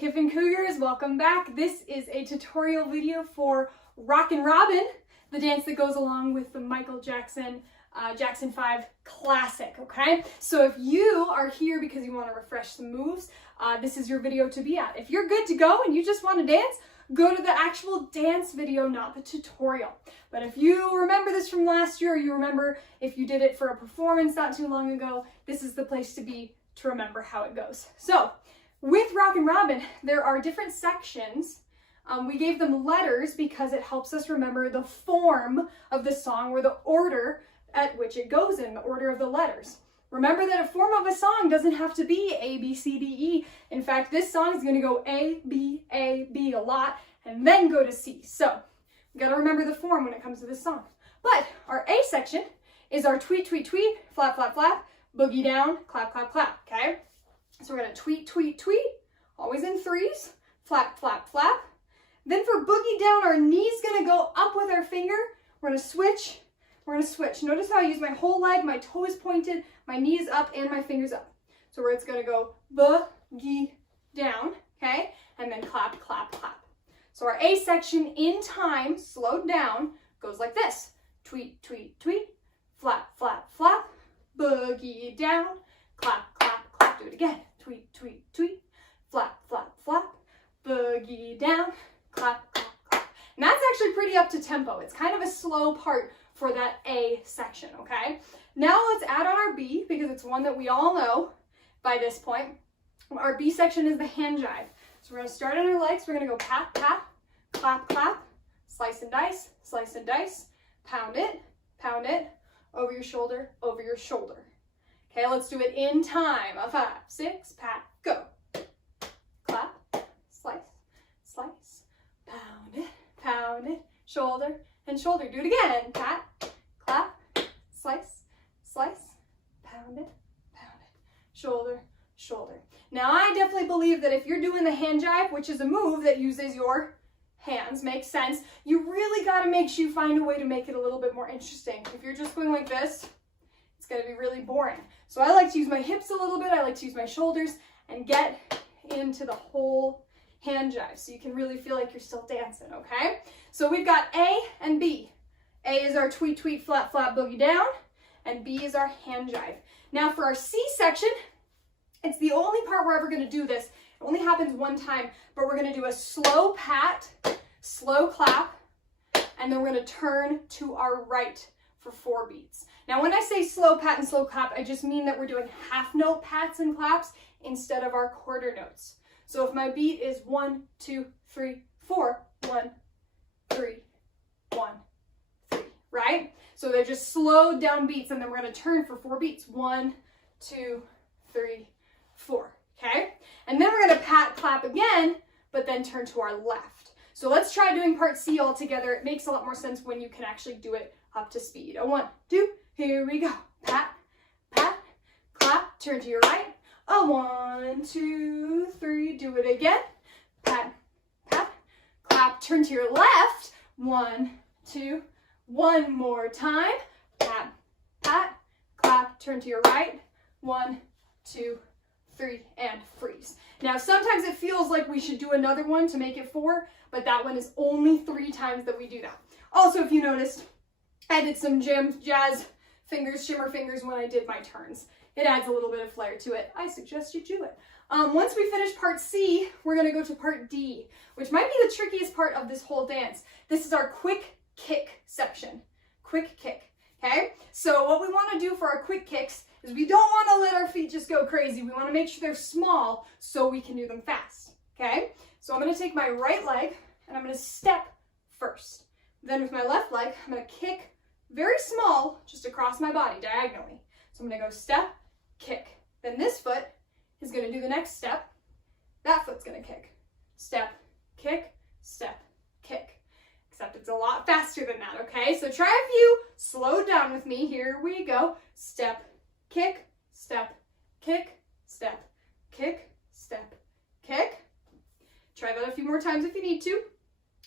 Kiffin Cougars, welcome back. This is a tutorial video for Rockin Robin, the dance that goes along with the Michael Jackson Jackson 5 classic, okay? So if you are here because you want to refresh some moves, this is your video to be at. If you're good to go and you just want to dance, go to the actual dance video, not the tutorial. But if you remember this from last year, or you remember if you did it for a performance not too long ago, this is the place to be to remember how it goes. So with Rockin Robin, there are different sections. We gave them letters because it helps us remember the form of the song or the order at which it goes in, the order of the letters. Remember that a form of a song doesn't have to be A, B, C, D, E. In fact, this song is going to go A, B a lot, and then go to C. So you got to remember the form when it comes to this song. But our A section is our tweet, tweet, tweet, flap, flap, flap, boogie down, clap, clap, clap, okay? So we're going to tweet, tweet, tweet, always in threes, flap, flap, flap. Then for boogie down, our knee's going to go up with our finger. We're going to switch. We're going to switch. Notice how I use my whole leg, my toe is pointed, my knee is up, and my finger's up. So where it's going to go boogie down, okay? And then clap, clap, clap. So our A section in time, slowed down, goes like this. Tweet, tweet, tweet, flap, flap, flap, boogie down, clap, clap, clap. Do it again. Tweet, tweet, tweet, flap, flap, flap, boogie down, clap, clap, clap. And that's actually pretty up to tempo. It's kind of a slow part for that A section, okay? Now let's add on our B, because it's one that we all know by this point. Our B section is the hand jive. So we're gonna start on our legs. We're gonna go pat, pat, clap, clap, slice and dice, pound it, over your shoulder, over your shoulder. Okay, let's do it in time. A 5, 6, pat, go. Clap, slice, slice, pound it, shoulder and shoulder. Do it again. Pat, clap, slice, slice, pound it, shoulder, shoulder. Now I definitely believe that if you're doing the hand jive, which is a move that uses your hands, makes sense, you really got to make sure you find a way to make it a little bit more interesting. If you're just going like this, it's going to be really boring. So I like to use my hips a little bit, I like to use my shoulders and get into the whole hand jive so you can really feel like you're still dancing, okay? So we've got A and B. A is our tweet, tweet, flap, flap, boogie down, and B is our hand jive. Now for our C section, it's the only part we're ever going to do this. It only happens one time, but we're going to do a slow pat, slow clap, and then we're going to turn to our right for 4 beats. Now when I say slow pat and slow clap, I just mean that we're doing half note pats and claps instead of our quarter notes. So if my beat is 1, 2, 3, 4, 1, 3, 1, 3, right? So they're just slowed down beats, and then we're going to turn for 4 beats. 1, 2, 3, 4, okay? And then we're going to pat, clap again, but then turn to our left. So let's try doing part C all together. It makes a lot more sense when you can actually do it up to speed. A 1, 2, here we go. Pat, pat, clap, turn to your right. A 1, 2, 3, do it again. Pat, pat, clap, turn to your left. 1, 2, one more time. Pat, pat, clap, turn to your right. 1, 2, 3, and freeze. Now sometimes it feels like we should do another one to make it 4, but that one is only 3 times that we do that. Also, if you noticed, I did some jazz fingers, shimmer fingers when I did my turns. It adds a little bit of flair to it. I suggest you do it. Once we finish part C, we're going to go to part D, which might be the trickiest part of this whole dance. This is our quick kick section. Quick kick, okay? So what we want to do for our quick kicks is we don't want to let our feet just go crazy. We want to make sure they're small so we can do them fast, okay? So I'm going to take my right leg and I'm going to step first. Then with my left leg, I'm going to kick very small just across my body diagonally. So I'm going to go step, kick. Then this foot is going to do the next step. That foot's going to kick. Step, kick, step, kick. Except it's a lot faster than that, okay? So try a few slowed down with me. Here we go. Step, kick, step, kick, step, kick, step, kick. Try that a few more times if you need to.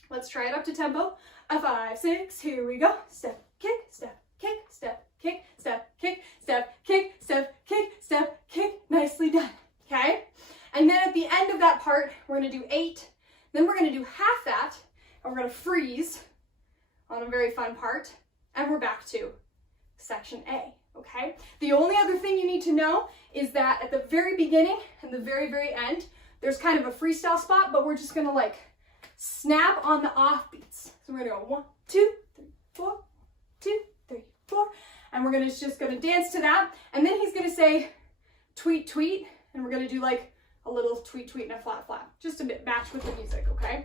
Let's try it up to tempo. A 5, 6, here we go. Step, kick, step, kick, step, kick, step, kick, step, kick, step, kick, step, kick. Nicely done, okay? And then at the end of that part, we're gonna do 8. Then we're gonna do half that, and we're gonna freeze on a very fun part, and we're back to section A, okay? The only other thing you need to know is that at the very beginning and the very, very end, there's kind of a freestyle spot, but we're just gonna like snap on the offbeats. So we're gonna go 1, 2, 3, 4, 2, 3, 4, and we're just gonna dance to that. And then he's gonna say tweet, tweet, and we're gonna do like a little tweet, tweet, and a flat, flat, just to match with the music, okay?